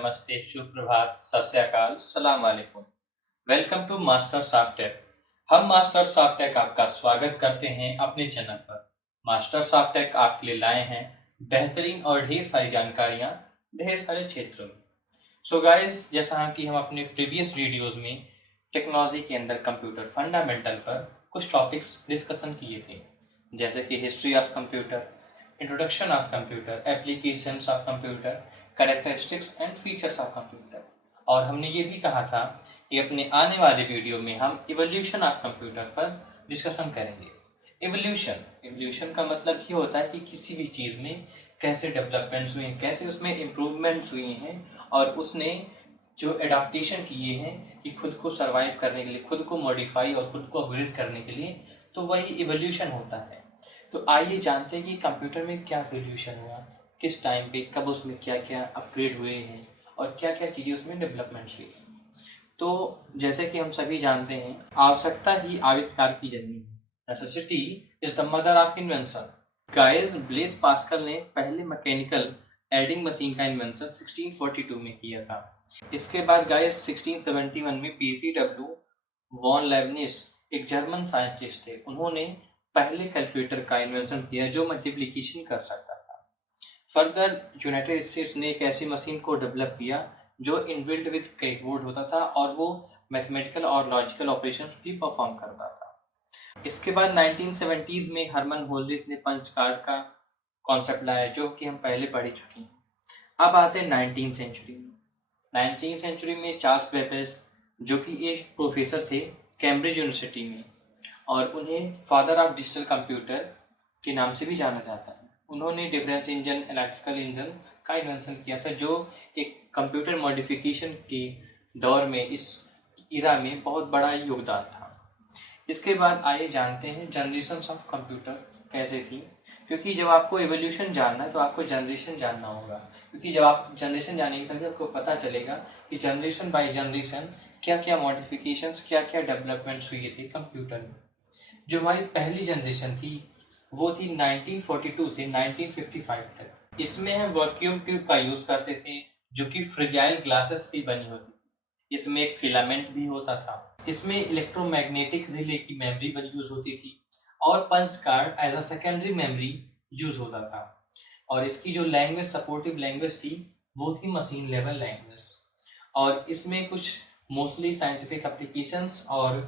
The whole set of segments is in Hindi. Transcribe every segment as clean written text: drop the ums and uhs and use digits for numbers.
नमस्ते, शुभ प्रभात, सत श्री अकाल, सलाम वालेकुम। Welcome to Master Softtech. हम मास्टर सॉफ्टटेक आपका स्वागत करते हैं अपने चैनल पर। मास्टर सॉफ्टटेक आपके लिए लाए हैं बेहतरीन और ढेर सारी जानकारियाँ ढेर सारे क्षेत्रों में। सो गाइस, जैसा कि हम अपने प्रीवियस वीडियोस में टेक्नोलॉजी के अंदर कंप्यूटर फंडामेंटल पर कुछ टॉपिक्स डिस्कशन किए थे, जैसे कि history of computer, introduction of computer, applications of computer, characteristics and features of computer. और हमने ये भी कहा था कि अपने आने वाले वीडियो में हम इवोल्यूशन ऑफ कंप्यूटर पर डिस्कशन करेंगे। इवोल्यूशन का मतलब ये होता है कि किसी भी चीज़ में कैसे डेवलपमेंट्स हुए हैं, कैसे उसमें इम्प्रूवमेंट्स हुई हैं और उसने जो एडाप्टेशन किए हैं कि खुद को सर्वाइव करने के लिए, खुद को मॉडिफाई और खुद को अपग्रेड करने के लिए, तो वही इवोल्यूशन होता है। तो आइए जानते हैं कि कंप्यूटर में क्या इवोल्यूशन हुआ, किस टाइम पे, कब उसमें क्या क्या अपग्रेड हुए हैं और क्या क्या चीज़ें उसमें डेवलपमेंट्स हुई हैं। तो जैसे कि हम सभी जानते हैं, आवश्यकता ही आविष्कार की जननी है। Necessity is the mother of invention. Guys, Blaise Pascal ने पहले मैकेनिकल एडिंग मशीन का इन्वेंशन 1642 में किया था। इसके बाद गाइस 1671 में पीसीडब्ल्यू वॉन लेबनिज एक जर्मन साइंटिस्ट थे, उन्होंने पहले कैलकुलेटर का इन्वेंशन किया जो मल्टीप्लिकेशन कर सकता था। फर्दर यूनाइटेड स्टेट्स ने एक ऐसी मशीन को डेवलप किया जो इनबिल्ट विद कीबोर्ड होता था और वो मैथमेटिकल और लॉजिकल ऑपरेशंस भी परफॉर्म करता था। इसके बाद 1970s में हरमन होल्डिथ ने पंच कार्ड का कॉन्सेप्ट लाया, जो कि हम पहले पढ़ ही चुके हैं। अब आते हैं 19th सेंचुरी में। 19th सेंचुरी में चार्ल्स बेबेज, जो कि एक प्रोफेसर थे कैम्ब्रिज यूनिवर्सिटी में, और उन्हें फादर ऑफ डिजिटल कंप्यूटर के नाम से भी जाना जाता है। उन्होंने डिफरेंस इंजन, इलेक्ट्रिकल इंजन का इन्वेंशन किया था, जो एक कंप्यूटर मॉडिफिकेशन के दौर में, इस इरा में बहुत बड़ा योगदान था। इसके बाद आइए जानते हैं जनरेशन्स ऑफ कंप्यूटर कैसे थी, क्योंकि जब आपको एवोल्यूशन जानना है तो आपको जनरेशन जानना होगा, क्योंकि जब आप जनरेशन जानेंगे तभी आपको पता चलेगा कि जनरेशन बाय जनरेशन क्या क्या मॉडिफिकेशंस, क्या क्या डेवलपमेंट्स हुए थे कंप्यूटर में। जो हमारी पहली जनरेशन थी वो थी 1942 से 1955 तक। इसमें हम वैक्यूम ट्यूब का यूज़ करते थे, जो कि फ्रेजाइल ग्लासेस की बनी होती थी। इसमें एक फिलामेंट भी होता था। इसमें इलेक्ट्रोमैग्नेटिक रिले की मेमोरी यूज़ होती थी और punch card as a secondary memory use होता था। और इसकी जो लैंग्वेज, सपोर्टिव लैंग्वेज थी, वो थी मशीन लेवल लैंग्वेज। और इसमें कुछ मोस्टली साइंटिफिक एप्लीकेशंस और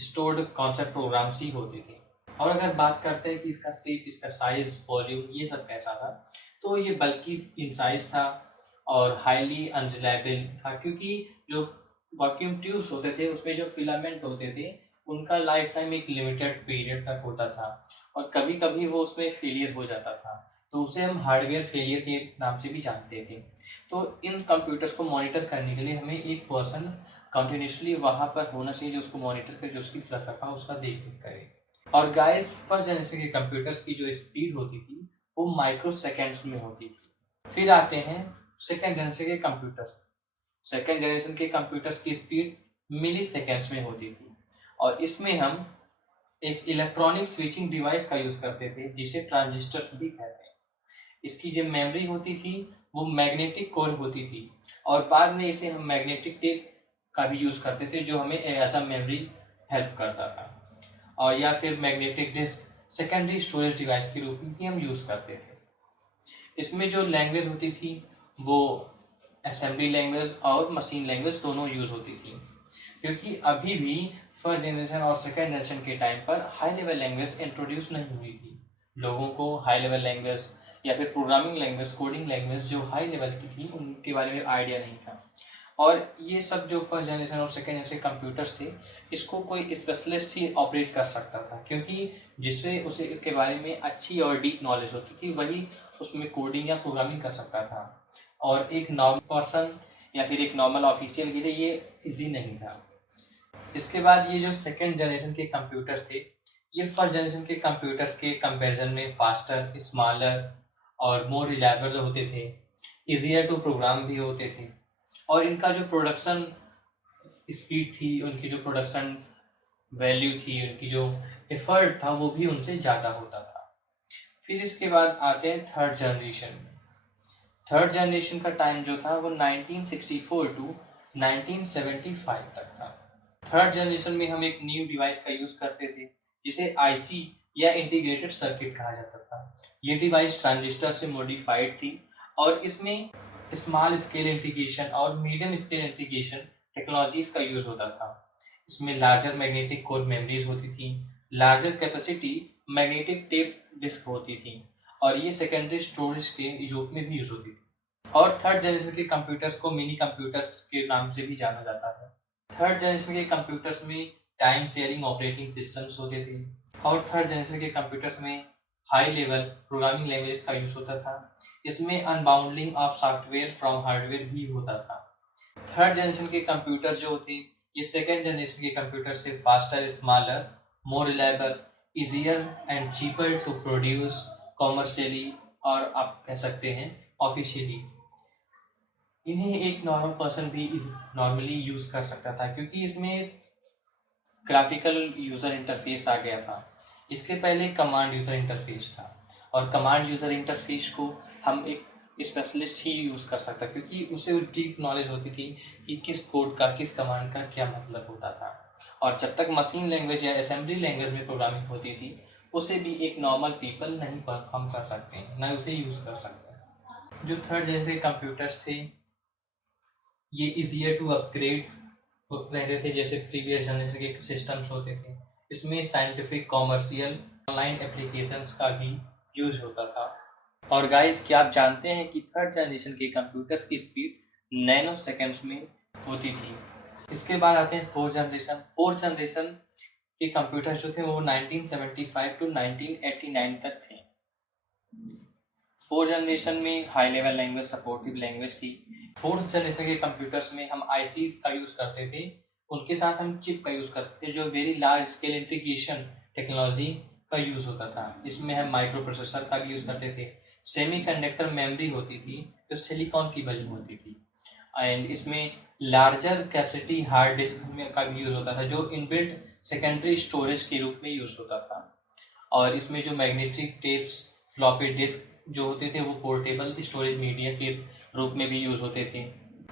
स्टोर्ड कॉन्सेप्ट प्रोग्राम्स ही होते थे। और अगर बात करते हैं कि इसका शेप, इसका साइज, वॉल्यूम, ये सब कैसा था, तो ये बल्कि इन साइज था और हाईली अनरिलायबल था, क्योंकि जो वैक्यूम ट्यूब्स होते थे उसमें जो फिलामेंट होते थे उनका लाइफ टाइम एक लिमिटेड पीरियड तक होता था और कभी कभी वो उसमें फेलियर हो जाता था, तो उसे हम हार्डवेयर फेलियर के नाम से भी जानते थे। तो इन कंप्यूटर्स को मॉनिटर करने के लिए हमें एक पर्सन कंटिन्यूसली वहाँ पर होना चाहिए जो उसको मॉनिटर करे, जो उसकी रखरखाव, उसका देख रेख करे। और गाइस, फर्स्ट जनरेशन के कंप्यूटर्स की जो स्पीड होती थी वो माइक्रो सेकेंड्स में होती थी। फिर आते हैं सेकेंड जनरेशन के कंप्यूटर्स। सेकेंड जनरेशन के कंप्यूटर्स की स्पीड मिली सेकेंड्स में होती थी और इसमें हम एक इलेक्ट्रॉनिक स्विचिंग डिवाइस का यूज़ करते थे जिसे ट्रांजिस्टर्स भी कहते हैं। इसकी जो मेमोरी होती थी वो मैग्नेटिक कोर होती थी और बाद में इसे हम मैग्नेटिक टेप का भी यूज़ करते थे, जो हमें एज अ मेमोरी हेल्प करता था। और या फिर magnetic disk secondary storage device के रूप में भी हम यूज़ करते थे। इसमें जो लैंग्वेज होती थी वो असेंबली लैंग्वेज और मशीन लैंग्वेज दोनों यूज़ होती थी, क्योंकि अभी भी फर्स्ट जनरेशन और सेकेंड जनरेशन के टाइम पर हाई लेवल लैंग्वेज इंट्रोड्यूस नहीं हुई थी। लोगों को हाई लेवल लैंग्वेज या फिर प्रोग्रामिंग लैंग्वेज, कोडिंग लैंग्वेज जो हाई लेवल की थी उनके बारे में आइडिया नहीं था। और ये सब जो फर्स्ट जनरेशन और सेकेंड जनरेशन कंप्यूटर्स थे, इसको कोई स्पेशलिस्ट ही ऑपरेट कर सकता था, क्योंकि जिससे उसे के बारे में अच्छी और डीप नॉलेज होती थी वही उसमें कोडिंग या प्रोग्रामिंग कर सकता था। और एक नॉर्मल पर्सन या फिर एक नॉर्मल ऑफिशियल के लिए ये इजी नहीं था। इसके बाद ये जो सेकेंड जनरेशन के कंप्यूटर्स थे, ये फर्स्ट जनरेशन के कंप्यूटर्स के कंपैरिजन में फास्टर, स्मॉलर और मोर रिलायबल होते थे, इजियर टू प्रोग्राम भी होते थे और इनका जो प्रोडक्शन स्पीड थी, उनकी जो प्रोडक्शन वैल्यू थी, उनकी जो एफर्ट था वो भी उनसे ज़्यादा होता था। फिर इसके बाद आते हैं थर्ड जनरेशन। थर्ड जनरेशन का टाइम जो था वो 1964 टू 1975 तक था। थर्ड जनरेशन में हम एक न्यू डिवाइस का यूज करते थे जिसे आईसी या इंटीग्रेटेड सर्किट कहा जाता था। ये डिवाइस ट्रांजिस्टर से मॉडिफाइड थी और इसमें स्मॉल स्केल इंटीग्रेशन और मीडियम स्केल इंटीग्रेशन टेक्नोलॉजीज का यूज होता था। इसमें लार्जर मैग्नेटिक कोर मेमोरीज होती थी, larger capacity magnetic tape disk होती थी और ये सेकेंडरी स्टोरेज के रूप में भी यूज होती थी। और थर्ड जनरेशन के कंप्यूटर्स को मिनी कंप्यूटर्स के नाम से भी जाना जाता है। थर्ड जनरेशन के कंप्यूटर्स में टाइम शेयरिंग ऑपरेटिंग सिस्टम्स होते थे और थर्ड जनरेशन के कंप्यूटर्स में हाई लेवल प्रोग्रामिंग लैंग्वेज का यूज होता था। इसमें अनबाउंडिंग ऑफ सॉफ्टवेयर फ्रॉम हार्डवेयर भी होता था। थर्ड जनरेशन के कंप्यूटर्स जो होते ये सेकेंड जनरेशन के कंप्यूटर से faster, smaller, more reliable, easier and cheaper to produce commercially और आप कह सकते हैं ऑफिशियली। इन्हें एक नॉर्मल पर्सन भी नॉर्मली यूज कर सकता था क्योंकि इसमें ग्राफिकल यूजर इंटरफेस आ गया था। इसके पहले कमांड यूजर इंटरफेस था और कमांड यूजर इंटरफेस को हम एक स्पेशलिस्ट ही यूज कर सकता क्योंकि उसे डीप नॉलेज होती थी कि किस कोड का, किस कमांड का क्या मतलब होता था। और जब तक मशीन लैंग्वेज या असेंबली लैंग्वेज में प्रोग्रामिंग होती थी उसे भी एक नॉर्मल पीपल नहीं परफॉर्म कर सकते हैं, ना उसे यूज कर सकते हैं। जो थर्ड जनरेशन कंप्यूटर्स थे ये इजियर टू अपग्रेड रहते थे जैसे प्रीवियस जनरेशन के सिस्टम्स होते थे। इसमें साइंटिफिक, कॉमर्शियल, ऑनलाइन एप्लीकेशंस का भी यूज होता था। और गाइस, क्या आप जानते हैं कि थर्ड जनरेशन के कंप्यूटर्स की स्पीड नैनो सेकेंड्स में होती थी। इसके बाद आते हैं फोर्थ जनरेशन। फोर्थ जनरेशन के कंप्यूटर जो थे वो 1975 टू 1989 तक थे। फोर्थ जनरेशन में high level language supportive language थी। फोर्थ जनरेशन के कंप्यूटर्स में हम आईसीज का यूज करते थे, उनके साथ हम चिप का यूज कर सकते थे जो very large scale integration technology का यूज होता था। इसमें हम माइक्रो प्रोसेसर का भी यूज करते थे। सेमीकंडक्टर मेमोरी होती थी जो सिलिकॉन की बनी होती थी एंड इसमें लार्जर कैपेसिटी हार्ड डिस्क का भी यूज होता था जो इनबिल्ट सेकेंडरी स्टोरेज के रूप में यूज होता था। और इसमें जो मैग्नेटिक टेप्स, फ्लॉपी डिस्क जो होते थे वो पोर्टेबल स्टोरेज मीडिया के रूप में भी यूज होते थे।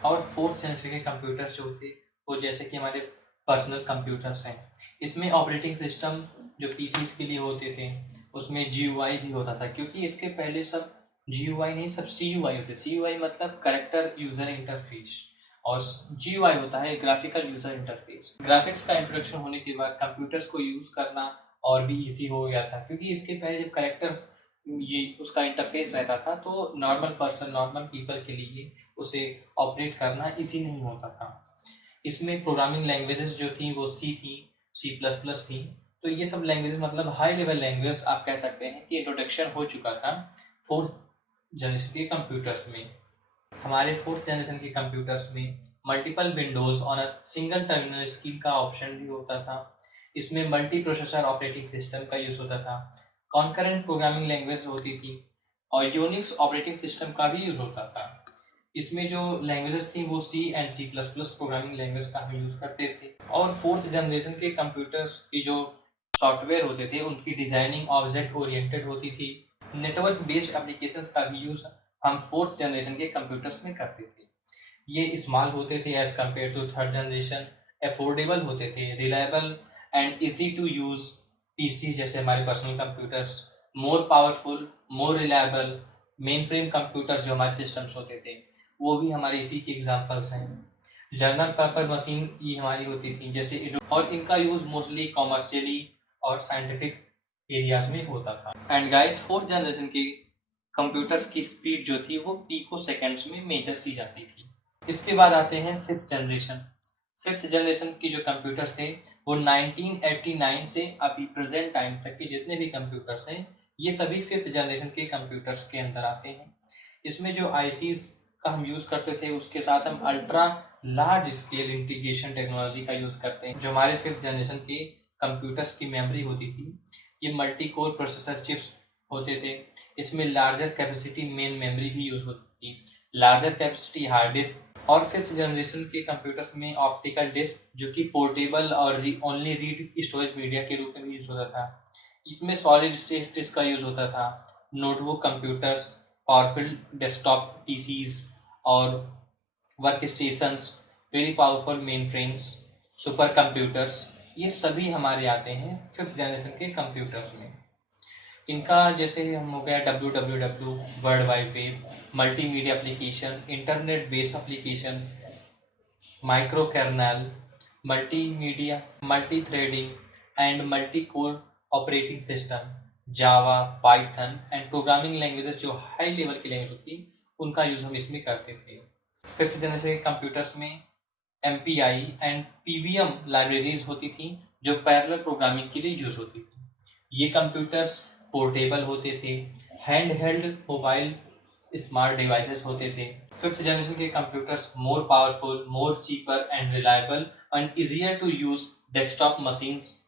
और फोर्थ जनरेशन के कंप्यूटर्स जो थे वो जैसे कि हमारे पर्सनल कंप्यूटर्स हैं, इसमें ऑपरेटिंग सिस्टम जो पीसीज के लिए होते थे उसमें जीयूआई भी होता था क्योंकि इसके पहले सब जीयूआई नहीं, सब सीयूआई होते। सीयूआई मतलब कैरेक्टर यूजर इंटरफेस और जीयूआई होता है ग्राफिकल यूजर इंटरफेस। ग्राफिक्स का इंट्रोडक्शन होने के बाद कंप्यूटर्स को यूज करना और भी इजी हो गया था क्योंकि इसके पहले जब कैरेक्टर्स ये उसका इंटरफेस रहता था तो नॉर्मल पर्सन, नॉर्मल पीपल के लिए उसे ऑपरेट करना इजी नहीं होता था। इसमें प्रोग्रामिंग लैंग्वेजेस जो थी वो सी थी, C++ थी। तो ये सब लैंग्वेजेस मतलब हाई लेवल लैंग्वेज आप कह सकते हैं कि इंट्रोडक्शन हो चुका था फोर्थ जनरेशन के कंप्यूटर्स में। हमारे फोर्थ जनरेशन के कंप्यूटर्स में multiple Windows on a single terminal screen का ऑप्शन भी होता था। इसमें मल्टी प्रोसेसर ऑपरेटिंग सिस्टम का यूज होता था, कॉन्करेंट प्रोग्रामिंग लैंग्वेज होती थी और यूनिक्स ऑपरेटिंग सिस्टम का भी यूज होता था। इसमें जो लैंग्वेजेस थी वो C and C++ programming language का हम यूज करते थे। और फोर्थ जनरेशन के कंप्यूटर्स की जो सॉफ्टवेयर होते थे उनकी डिजाइनिंग ऑब्जेक्ट ओरिएंटेड होती थी। नेटवर्क बेस्ड एप्लीकेशंस का भी यूज हम फोर्थ जनरेशन के कंप्यूटर्स में करते थे। ये स्मॉल होते थे as compare to third generation, affordable होते थे, reliable and easy to use PC जैसे हमारे personal computers, more powerful, more reliable. Mainframe computer जो हमारे सिस्टम्स होते थे वो भी हमारे इसी के एग्जांपल्स हैं। जनरल पर्पज मशीन ये हमारी होती थी जैसे, और इनका यूज मोस्टली कॉमर्शियली और साइंटिफिक एरियाज में होता था। एंड गाइस, फोर्थ जनरेशन के कंप्यूटर्स की स्पीड जो थी वो पिको सेकेंड्स में मेजर की जाती थी। इसके बाद आते हैं फिफ्थ जनरेशन। फिफ्थ जनरेशन की जो कंप्यूटर्स थे वो 1989 से अभी प्रेजेंट टाइम तक के जितने भी कंप्यूटर्स हैं ये सभी फिफ्थ जनरेशन के कंप्यूटर्स के अंदर आते हैं। इसमें जो आईसीज का हम यूज करते थे उसके साथ हम ultra large scale integration technology का यूज करते हैं। जो हमारे फिफ्थ जनरेशन के कंप्यूटर्स की मेमोरी होती थी ये मल्टी कोर प्रोसेसर चिप्स होते थे। इसमें लार्जर कैपेसिटी मेन मेमोरी भी यूज होती थी, लार्जर कैपेसिटी हार्ड डिस्क। और फिफ्थ जनरेशन के कंप्यूटर्स में ऑप्टिकल डिस्क जो कि पोर्टेबल और ओनली रीड स्टोरेज मीडिया के रूप में भी यूज होता था। इसमें सॉलिड स्टेट डिस्क का यूज होता था। Notebook computers powerful desktop PCs और workstations, very powerful mainframes, supercomputers, ये सभी हमारे आते हैं 5th जनरेशन के कंप्यूटर्स में। इनका जैसे हम हो गया www, world wide web, multimedia application, internet based application, micro kernel, multimedia, multi threading and multi core operating system, Java, Python and programming languages जो हाई लेवल की लैंग्वेज होती है उनका यूज़ हम इसमें करते थे। 5th जनरेशन के कंप्यूटर्स में MPI एंड PVM लाइब्रेरीज होती थी जो पैरेलल प्रोग्रामिंग के लिए यूज होती थी। ये कंप्यूटर्स पोर्टेबल होते थे, handheld mobile smart devices होते थे। 5th जनरेशन के computers more powerful, more cheaper and reliable and easier to use desktop machines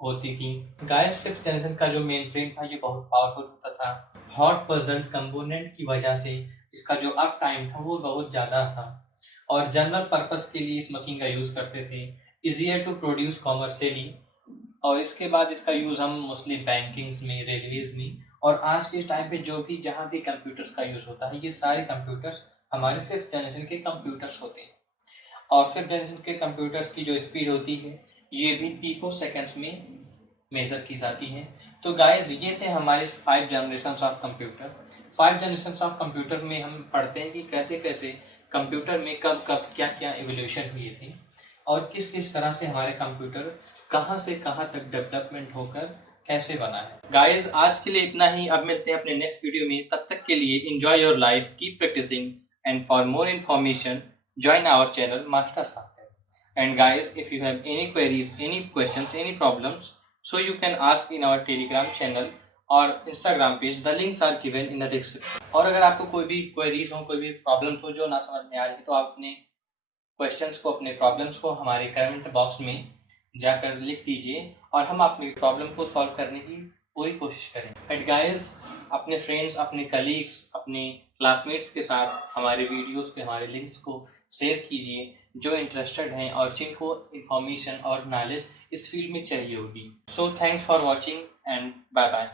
होती थी। गाइस 5th जनरेशन का जो मेन फ्रेम था ये बहुत पावरफुल होता था। हॉट पजल्ड कंपोनेंट की वजह से इसका जो अप टाइम था वो बहुत ज़्यादा था और जनरल पर्पस के लिए इस मशीन का यूज़ करते थे, इजियर टू प्रोड्यूस कॉमर्शियली। और इसके बाद इसका यूज़ हम मोस्टली बैंकिंग्स में, रेलवेज में और आज के टाइम पे जो भी जहाँ भी कंप्यूटर्स का यूज़ होता है ये सारे कंप्यूटर्स हमारे 5th जनरेशन के कंप्यूटर्स होते हैं। और 5th जनरेशन के कंप्यूटर्स की जो स्पीड होती है ये भी पिको सेकेंड्स में मेज़र की जाती है। तो गाइस ये थे हमारे 5 generation of computer. 5 generation of computer में हम पढ़ते हैं कि कैसे कैसे कंप्यूटर में कब कब क्या क्या एवोल्यूशन हुई थी और किस किस तरह से हमारे कंप्यूटर कहाँ से कहाँ तक डेवलपमेंट होकर कैसे बना है। गाइस आज के लिए इतना ही, अब मिलते हैं अपने नेक्स्ट वीडियो में। तब तक के लिए enjoy your life, keep practising and for more information join our channel Master Software. And guys, if you have any queries, any questions, any problems, so you can ask in our Telegram channel और Instagram page, the links are given in the description। और अगर आपको कोई भी क्वेरीज हो, कोई भी प्रॉब्लम्स हो जो ना समझ में आ रही है तो आप अपने क्वेश्चंस को, अपने प्रॉब्लम्स को हमारे कमेंट बॉक्स में जाकर लिख दीजिए और हम अपनी प्रॉब्लम को सॉल्व करने की पूरी कोशिश करें। एंड गाइस अपने फ्रेंड्स, अपने कलीग्स, अपने क्लासमेट्स के साथ हमारे वीडियोस के, हमारे लिंक्स को शेयर कीजिए जो इंटरेस्टेड हैं और जिनको इन्फॉर्मेशन और नॉलेज इस फील्ड में चाहिए होगी। So thanks for watching and bye bye.